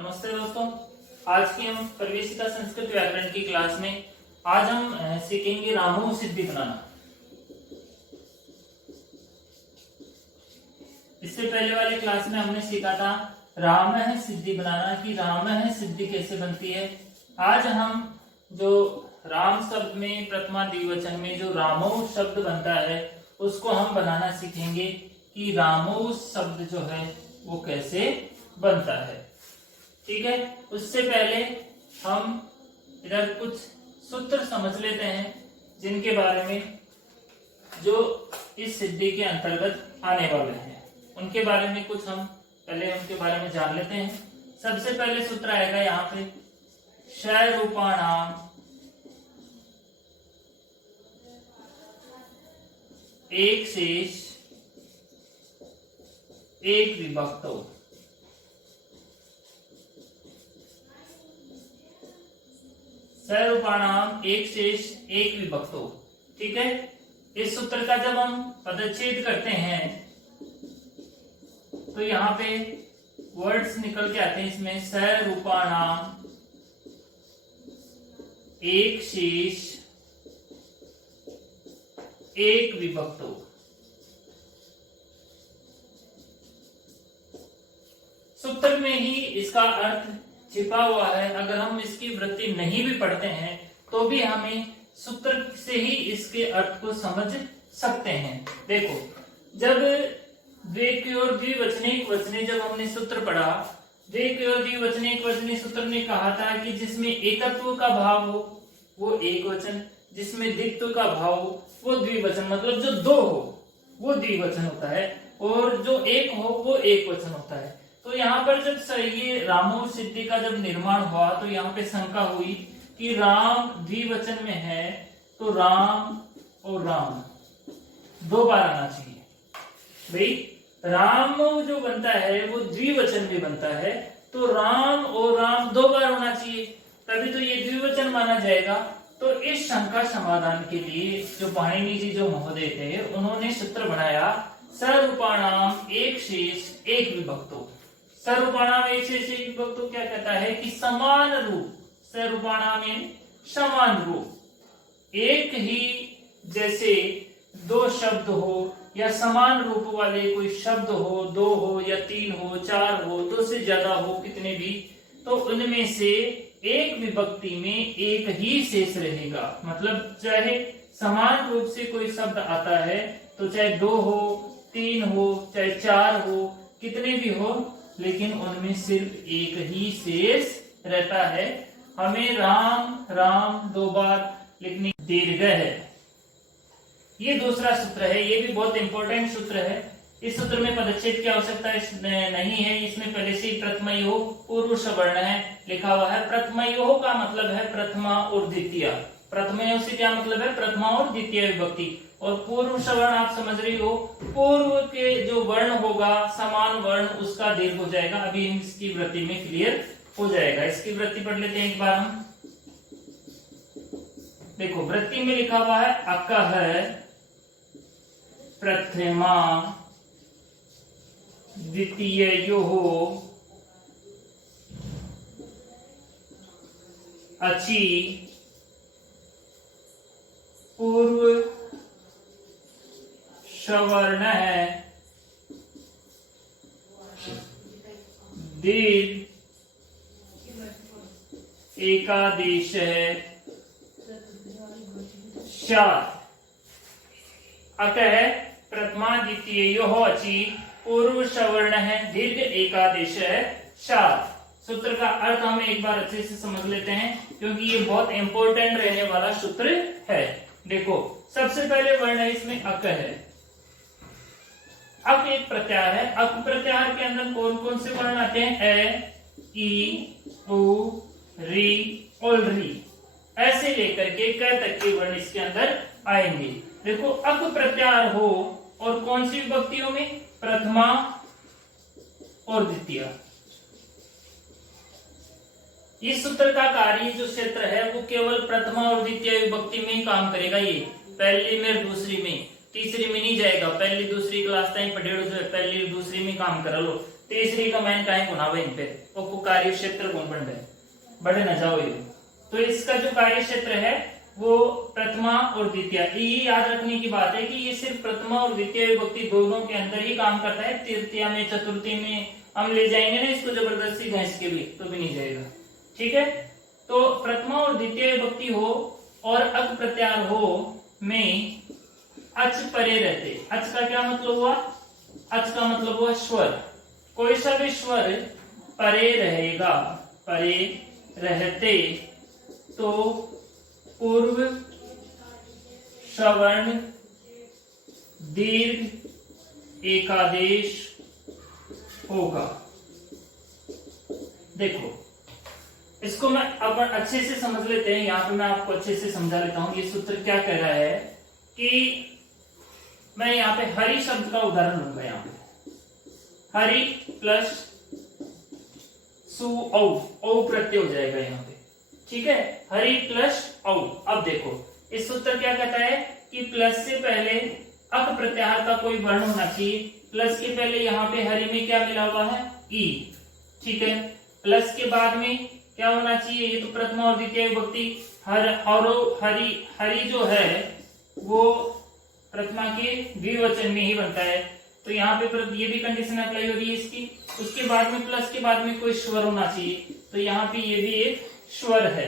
नमस्ते दोस्तों, आज की हम प्रवेशिका संस्कृत व्याकरण की क्लास में आज हम सीखेंगे रामो सिद्धि बनाना। इससे पहले वाली क्लास में हमने सीखा था राम है सिद्धि बनाना कि राम है सिद्धि कैसे बनती है। आज हम जो राम शब्द में प्रथमा द्विवचन में जो रामो शब्द बनता है उसको हम बनाना सीखेंगे कि रामो शब्द जो है वो कैसे बनता है। ठीक है, उससे पहले हम इधर कुछ सूत्र समझ लेते हैं जिनके बारे में जो इस सिद्धि के अंतर्गत आने वाले हैं उनके बारे में कुछ हम पहले उनके बारे में जान लेते हैं। सबसे पहले सूत्र आएगा यहाँ पे क्षय रूपाणाम एक शेष एक विभक्तो। रूपाणाम एक शेष एक विभक्तो। ठीक है, इस सूत्र का जब हम पदच्छेद करते हैं तो यहाँ पे वर्ड्स निकल के आते हैं इसमें स रूपाणाम एक शेष एक विभक्तो। सूत्र में ही इसका अर्थ छिपा हुआ है। अगर हम इसकी वृत्ति नहीं भी पढ़ते हैं तो भी हमें सूत्र से ही इसके अर्थ को समझ सकते हैं। देखो, जब द्विक और द्विवचनिक वचने जब हमने सूत्र पढ़ा, द्विक और द्विवचनिक वचने सूत्र ने कहा था कि जिसमें एकत्व का भाव हो वो एक वचन, जिसमें द्वित्व का भाव हो वो द्विवचन, मतलब जो दो हो वो द्विवचन होता है और जो एक हो वो एक वचन होता है। तो यहाँ पर जब ये रामो सिद्धि का जब निर्माण हुआ तो यहाँ पे शंका हुई कि राम द्विवचन में है तो राम और राम दो बार आना चाहिए। भाई राम जो बनता है वो द्विवचन में बनता है तो राम और राम दो बार होना चाहिए, तभी तो ये द्विवचन माना जाएगा। तो इस शंका समाधान के लिए जो पाणिनि जी जो महोदय थे उन्होंने सूत्र बनाया सरूपाणाम एक शेष एक विभक्तो। सरूपाणाम एक शेष एक विभक्तो क्या कहता है कि समान रूप, सरूपाणाम समान रूप, एक ही जैसे दो शब्द हो या समान रूप वाले कोई शब्द हो, दो हो या तीन हो, चार हो, दो से ज्यादा हो, कितने भी, तो उनमें से एक विभक्ति में एक ही शेष रहेगा। मतलब चाहे समान रूप से कोई शब्द आता है तो चाहे दो हो, तीन हो, चाहे चार हो, कितने भी हो, लेकिन उनमें सिर्फ एक ही शेष रहता है। हमें राम राम दो बार लिखने दीर्घ है। ये दूसरा सूत्र है, ये भी बहुत इंपॉर्टेंट सूत्र है। इस सूत्र में पदच्छेद की आवश्यकता नहीं है, इसमें पहले से ही प्रथमयो पूर्व सवर्ण है लिखा हुआ है। प्रथमयो का मतलब है प्रथमा और द्वितीय। प्रथमयो से क्या मतलब है? प्रथमा और द्वितीय विभक्ति। और पूर्व सवर्ण आप समझ रही हो, पूर्व के जो वर्ण होगा समान वर्ण उसका दीर्घ हो जाएगा। अभी इसकी वृत्ति में क्लियर हो जाएगा। इसकी वृत्ति पढ़ लेते हैं एक बार हम। देखो, वृत्ति में लिखा हुआ है अकह प्रथमा द्वितीययोः अचि पूर्व सवर्ण है दीर्घ एकादेश है शाद। अतः प्रथमा द्वितीययोः अचि पूर्व सवर्ण है दीर्घ एकादेश है शाद। सूत्र का अर्थ हम एक बार अच्छे से समझ लेते हैं क्योंकि ये बहुत इंपॉर्टेंट रहने वाला सूत्र है। देखो, सबसे पहले वर्ण है इसमें अक है। अक एक प्रत्याहार है। अक प्रत्याहार के अंदर कौन कौन से वर्ण आते हैं? ए, ई, उ, री और री, ऐसे लेकर के क तक के वर्ण इसके अंदर आएंगे। देखो, अक प्रत्याहार हो और कौन सी विभक्तियों में? प्रथमा और द्वितीय। इस सूत्र का कार्य जो क्षेत्र है वो केवल प्रथमा और द्वितीय विभक्ति में ही काम करेगा। ये पहली में दूसरी में तीसरी में नहीं जाएगा। पहली दूसरी क्लास टाइम पढ़े जो है पहली दूसरी में काम कर लो, तीसरी का मैंने कहीं गुना इन पे और को कार्य क्षेत्र कौन बन रहे बड़े न जाओ ये। तो इसका जो कार्य क्षेत्र है वो प्रथमा और द्वितीय, ये याद रखने की बात है कि ये सिर्फ प्रथमा और द्वितीय विभक्ति दोनों के अंदर ही काम करता है। तृतीया में चतुर्थी में हम ले जाएंगे ना इसको जबरदस्ती घस के भी तो भी नहीं जाएगा। ठीक है, तो प्रथमा और द्वितीय विभक्ति हो और अक प्रत्यार हो में अच परे रहते। अच का क्या मतलब हुआ? अच का मतलब हुआ स्वर। कोई सा भी स्वर परे रहेगा, परे रहते तो पूर्व सवर्ण दीर्घ एकादेश होगा। देखो इसको मैं अब अच्छे से समझ लेते हैं। यहां पे मैं आपको अच्छे से समझा लेता हूं ये सूत्र क्या कह रहा है कि मैं यहाँ पे हरि शब्द का उदाहरण लूंगा। यहाँ पे हरि प्लस सु औ प्रत्यय हो जाएगा यहाँ पे। ठीक है, हरि प्लस औ। अब देखो इस सूत्र क्या कहता है कि प्लस से पहले अक प्रत्याहार का कोई वर्ण होना चाहिए। प्लस के पहले यहाँ पे हरि में क्या मिला हुआ है? ई। ठीक है, प्लस के बाद में क्या होना चाहिए? ये तो प्रथमा और द्वितीय विभक्ति हरि जो है वो प्रथमा के द्विवचन में ही बनता है। तो यहाँ पे ये भी कंडीशन अप्लाई हो रही है इसकी। उसके बाद में प्लस के बाद में कोई स्वर होना चाहिए, तो यहाँ पे ये भी एक स्वर है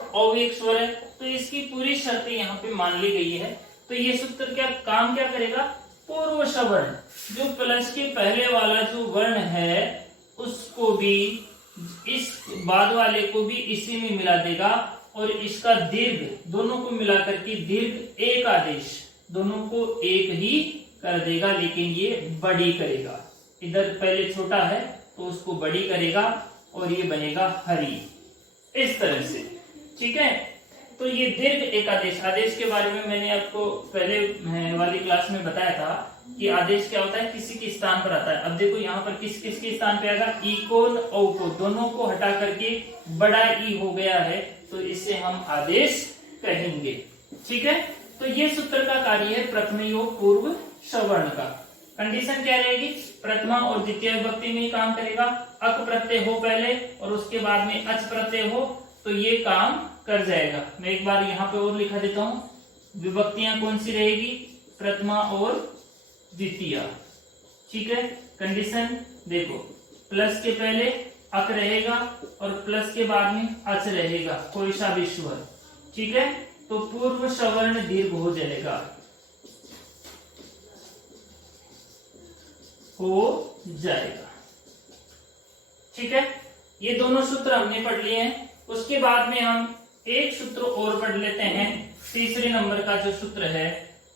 और एक स्वर है, तो इसकी पूरी शर्तें यहाँ पे मान ली गई है। तो ये सूत्र क्या काम क्या करेगा? पूर्व सवर्ण जो प्लस के पहले वाला जो वर्ण है उसको भी इस बाद वाले को भी इसी में मिला देगा और इसका दीर्घ दोनों को मिलाकर के दीर्घ एक आदेश दोनों को एक ही कर देगा, लेकिन ये बड़ी करेगा। इधर पहले छोटा है तो उसको बड़ी करेगा और ये बनेगा हरि इस तरह से। ठीक है, तो ये दीर्घ एक आदेश के बारे में मैंने आपको पहले वाली क्लास में बताया था कि आदेश क्या होता है, किसी के स्थान पर आता है। अब देखो यहाँ पर किस किस के स्थान पे आएगा? ई को औ को दोनों को हटा करके बड़ा ई हो गया है, तो इसे हम आदेश कहेंगे। ठीक है, तो ये सूत्र का कार्य है प्रथम योग पूर्व सवर्ण का। कंडीशन क्या रहेगी? प्रथमा और द्वितीय विभक्ति में ही काम करेगा। अक प्रत्यय हो पहले और उसके बाद में अच प्रत्यय हो तो ये काम कर जाएगा। मैं एक बार यहाँ पे और लिखा देता हूँ, विभक्तियां कौन सी रहेगी? प्रथमा और द्वितीय। ठीक है, कंडीशन देखो, प्लस के पहले अक रहेगा और प्लस के बाद में अच रहेगा, कोई सा भी स्वर। ठीक है, तो पूर्व सवर्ण दीर्घ हो जाएगा, हो जाएगा। ठीक है, ये दोनों सूत्र हमने पढ़ लिए हैं। उसके बाद में हम एक सूत्र और पढ़ लेते हैं। तीसरे नंबर का जो सूत्र है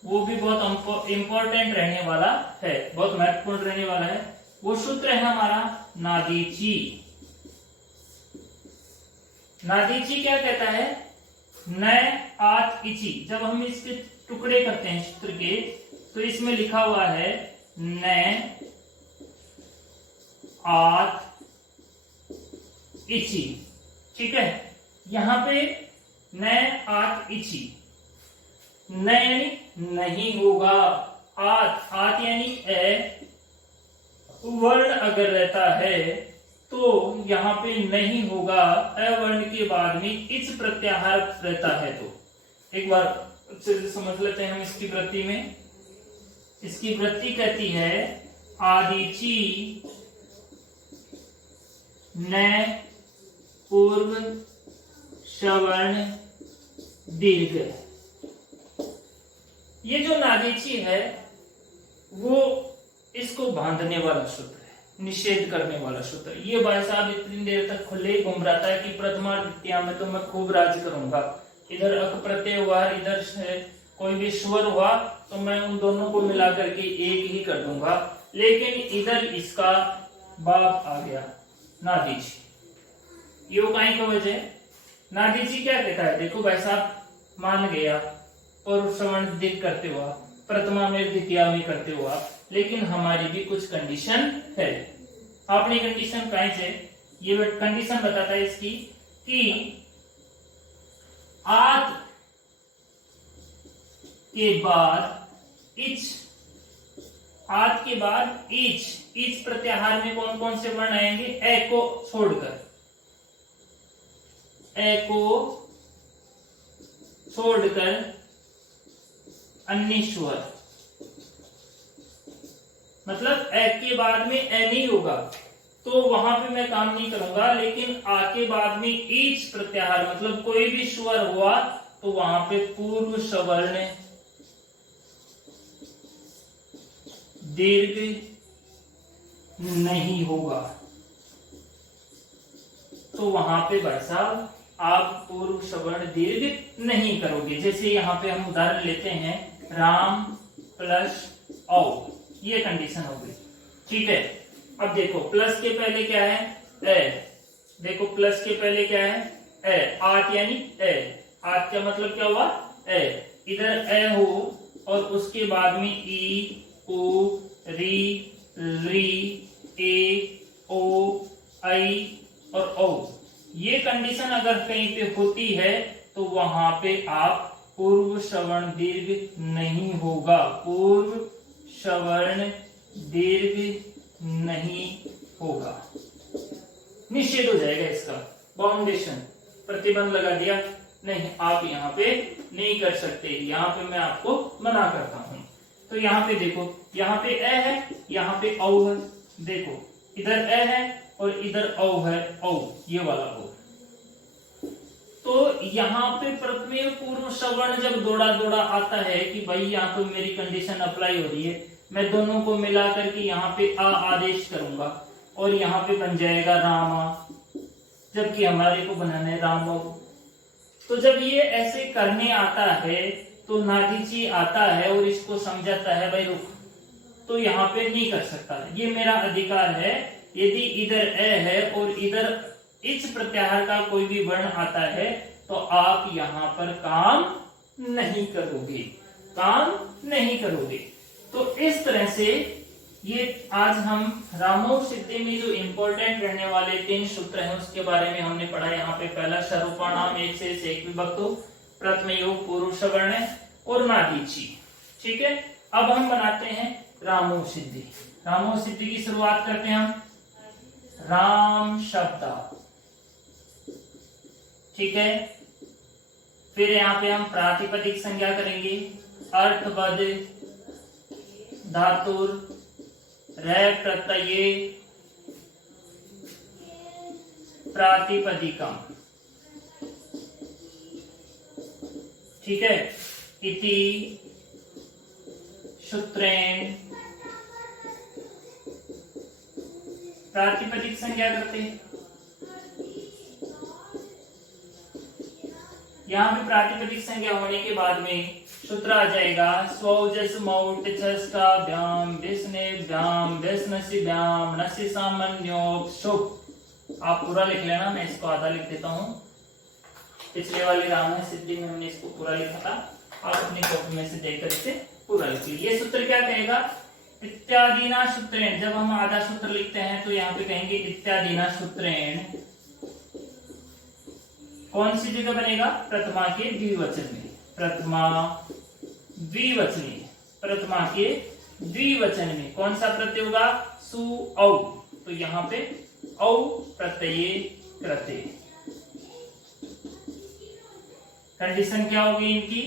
वो भी बहुत इंपॉर्टेंट रहने वाला है, बहुत महत्वपूर्ण रहने वाला है। वो सूत्र है हमारा नादीची। नादीची क्या कहता है? न आत इची। जब हम इसके टुकड़े करते हैं सूत्र के तो इसमें लिखा हुआ है न आत इची। ठीक है, यहां पे न आत इची, न यानी नहीं होगा, आत यानी ए वर्ण अगर रहता है तो यहाँ पे नहीं होगा। अवर्ण के बाद में इच प्रत्याहार रहता है। तो एक बार अच्छे से समझ लेते हैं हम इसकी वृत्ति में। इसकी वृत्ति कहती है आदिची न पूर्व सवर्ण दीर्घ। ये जो नादीची है वो इसको बांधने वाला सूत्र है, निषेध करने वाला सूत्र। ये भाई साहब इतनी देर तक खुले ही घूम रहा था कि प्रथमा द्वितीय में तो मैं खूब राज करूंगा, इधर अक प्रत्यय हुआ, इधर कोई भी स्वर हुआ तो मैं उन दोनों को मिला करके एक ही कर दूंगा। लेकिन इधर इसका बाप आ गया नादीची। यो कहीं को वजह नादीची क्या कहता है? देखो भाई साहब, मान गया पूर्व सवर्ण दीर्घ करते हुआ, प्रथमा में द्वितीय में करते हुआ, लेकिन हमारी भी कुछ कंडीशन है। आपने कंडीशन कहीं से ये कंडीशन बताता है इसकी कि आत के बाद इच आत के बाद ईच, ईच प्रत्याहार में कौन कौन से वर्ण आएंगे? ए को छोड़कर, ए को छोड़कर अन्य स्वर, मतलब ए के बाद में ए नहीं होगा तो वहां पे मैं काम नहीं करूंगा, लेकिन आ के बाद में ईच प्रत्याहार मतलब कोई भी स्वर हुआ तो वहां पे पूर्व सवर्ण दीर्घ नहीं होगा। तो वहां पे भाई साहब आप पूर्व सवर्ण दीर्घ नहीं करोगे। जैसे यहाँ पे हम उदाहरण लेते हैं राम प्लस औ, ये कंडीशन हो गई, ठीक है। अब देखो प्लस के पहले क्या है? ए। देखो प्लस के पहले क्या है? ए। आठ यानी ए, आठ का मतलब क्या हुआ? ए। इधर ए हो और उसके बाद में ई, ओ, री, री, ए, ओ, आई और ओ, ये कंडीशन अगर कहीं पे होती है तो वहां पे आप पूर्व सवर्ण दीर्घ नहीं होगा, पूर्व सवर्ण दीर्घ नहीं होगा, निषेध हो जाएगा इसका। बाउंडेशन प्रतिबंध लगा दिया, नहीं आप यहाँ पे नहीं कर सकते, यहाँ पे मैं आपको मना करता हूं। तो यहाँ पे देखो, यहाँ पे ए है, यहाँ पे औ है, देखो इधर ए है और इधर औ है, औ ये वाला औ। तो यहाँ पे प्रथमेय पूर्व सवर्ण जब दौड़ा दौड़ा आता है कि भाई यहाँ तो मेरी कंडीशन अप्लाई हो रही है, मैं दोनों को मिला करके यहाँ पे आ आदेश करूंगा और यहाँ पे बन जाएगा रामा, जबकि हमारे को बनाना है रामो। तो जब ये ऐसे करने आता है तो नादीची आता है और इसको समझाता है भाई रुक, तो यहाँ पे नहीं कर सकता, ये मेरा अधिकार है। यदि इधर ए है और इधर इच प्रत्याहार का कोई भी वर्ण आता है तो आप यहाँ पर काम नहीं करोगे, काम नहीं करोगे। तो इस तरह से ये आज हम रामो सिद्धि में जो इंपॉर्टेंट रहने वाले 3 सूत्र हैं उसके बारे में हमने पढ़ा। यहाँ पे पहला स्वरूपाणाम एक से एक विभक्तो, प्रथम योग पूर्व सवर्ण और नादीची, ठीक है। अब हम बनाते हैं रामो सिद्धि। रामो सिद्धि की शुरुआत करते हैं हम राम शब्द, ठीक है। फिर यहाँ पे हम प्रातिपदिक संज्ञा करेंगे, अर्थवद धातुर रह प्रत्यये प्रातिपदिकम, ठीक है। इति सूत्रेण प्रातिपदिक संज्ञा करते हैं। यहाँ पे प्रातिपदिक संज्ञा होने के बाद में सूत्र आ जाएगा स्वजस मौट छस्काभ्याम विष्णेभ्याम विष्णसिभ्याम नसि सामान्योप शुभ। आप पूरा लिख लेना, मैं इसको आधा लिख देता हूँ। पिछले वाली राम सिद्धि में हमने इसको पूरा लिखा था, आप अपनी कॉपी में से देखकर इसे पूरा लिख लीजिए। ये सूत्र क्या कहेगा? इत्यादिना सूत्रेण। जब हम आधा सूत्र लिखते हैं तो यहाँ पे कहेंगे इत्यादिना सूत्रेण। कौन सी जगह बनेगा? प्रथमा के द्विवचन में, प्रथमा द्विवचनी, प्रथमा के द्विवचन में कौन सा प्रत्यय होगा? सु औ। तो यहाँ पे औ प्रत्यय कृते। कंडीशन क्या होगी इनकी?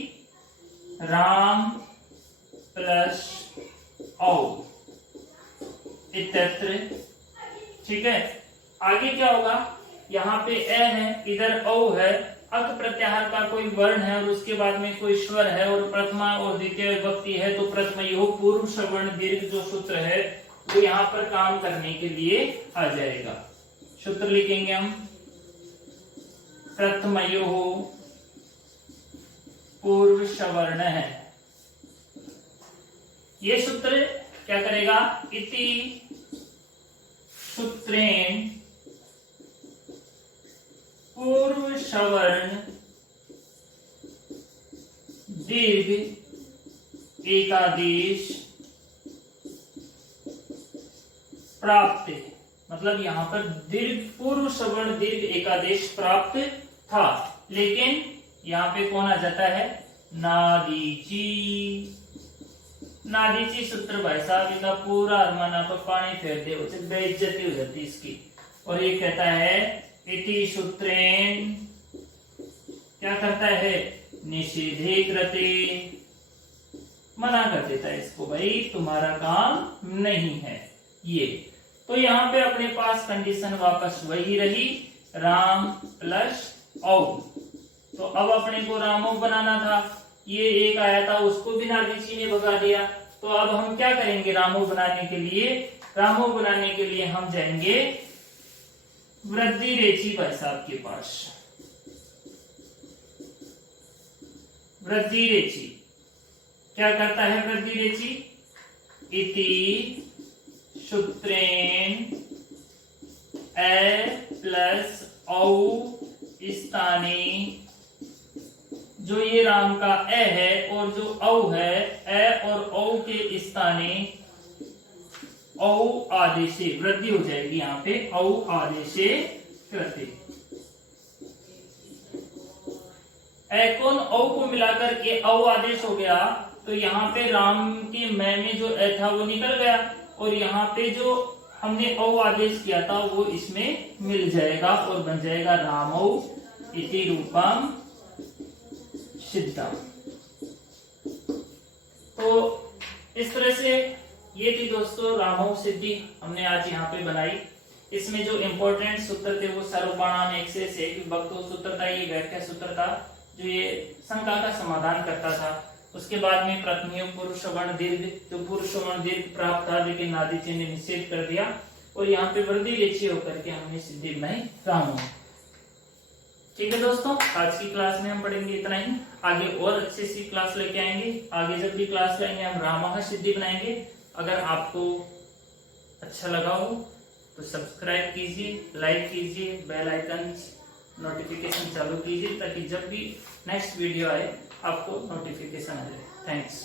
राम प्लस औ इत्यत्र, ठीक है। आगे क्या होगा? यहाँ पे ए है, इधर औ है, अक प्रत्याहार का कोई वर्ण है और उसके बाद में कोई स्वर है और प्रथमा और द्वितीय विभक्ति है, तो प्रथम योग पूर्व सवर्ण दीर्घ जो सूत्र है वो यहाँ पर काम करने के लिए आ जाएगा। सूत्र लिखेंगे हम प्रथम योग पूर्व सवर्ण है। ये सूत्र क्या करेगा? इति सूत्रेण पूर्व सवर्ण दीर्घ एकादेश प्राप्त, मतलब यहां पर दीर्घ पूर्व सवर्ण दीर्घ एकादेश प्राप्त था, लेकिन यहां पे कौन आ जाता है? नादीची, नादीची सूत्र भाई साहब इनका पूरा अरमाना पर पानी फेर दे, उसे बेइज्जती हो जाती इसकी। और ये कहता है इति सूत्रेण, क्या करता है, निषेधीकृते, मना कर देता है इसको, भाई तुम्हारा काम नहीं है ये। तो यहाँ पे अपने पास कंडीशन वापस वही रही, राम प्लस औ। तो अब अपने को रामो बनाना था, ये एक आया था उसको भी नादीची ने भगा दिया। तो अब हम क्या करेंगे, रामो बनाने के लिए, रामो बनाने के लिए हम जाएंगे वृद्धिरेचि भाई साहब के पास। वृद्धिरेचि क्या करता है, वृद्धिरेचि इति सूत्रेण ए प्लस औ स्थाने, जो ये राम का ए है और जो औ है, ए और औ के स्थाने औ आदेशे, वृद्धि हो जाएगी यहाँ पे, औ आदेशे कृते। ए कौन औ को मिलाकर के औ आदेश हो गया, तो यहाँ पे राम के मैं में जो ए था वो निकल गया, और यहाँ पे जो हमने औ आदेश किया था वो इसमें मिल जाएगा और बन जाएगा रामौ इति रूपम सिद्धम। तो इस तरह से ये थी दोस्तों रामौ सिद्धि, हमने आज यहाँ पे बनाई। इसमें जो इंपॉर्टेंट सूत्र थे वो सर्वबाणाम एक से विभक्तो सूत्र था, ये व्याख्या सूत्र था जो ये शंका का समाधान करता था। उसके बाद में प्रथमयोग पुरुष वर्ण दीर्घ, जो पुरुष वर्ण दीर्घ प्राप्त था लेकिन नादीची ने निषेध कर दिया, और यहाँ पे वृद्धिरेचि होकर के हमने सिद्धि बनाई रामौ। ठीक है दोस्तों, आज की क्लास में हम पढ़ेंगे इतना ही, आगे और अच्छी सी क्लास लेके आएंगे। आगे जब भी क्लास लेंगे हम रामः सिद्धि बनाएंगे। अगर आपको अच्छा लगा हो तो सब्सक्राइब कीजिए, लाइक कीजिए, बेल आइकन नोटिफिकेशन चालू कीजिए, ताकि जब भी नेक्स्ट वीडियो आए आपको नोटिफिकेशन आ जाए। थैंक्स।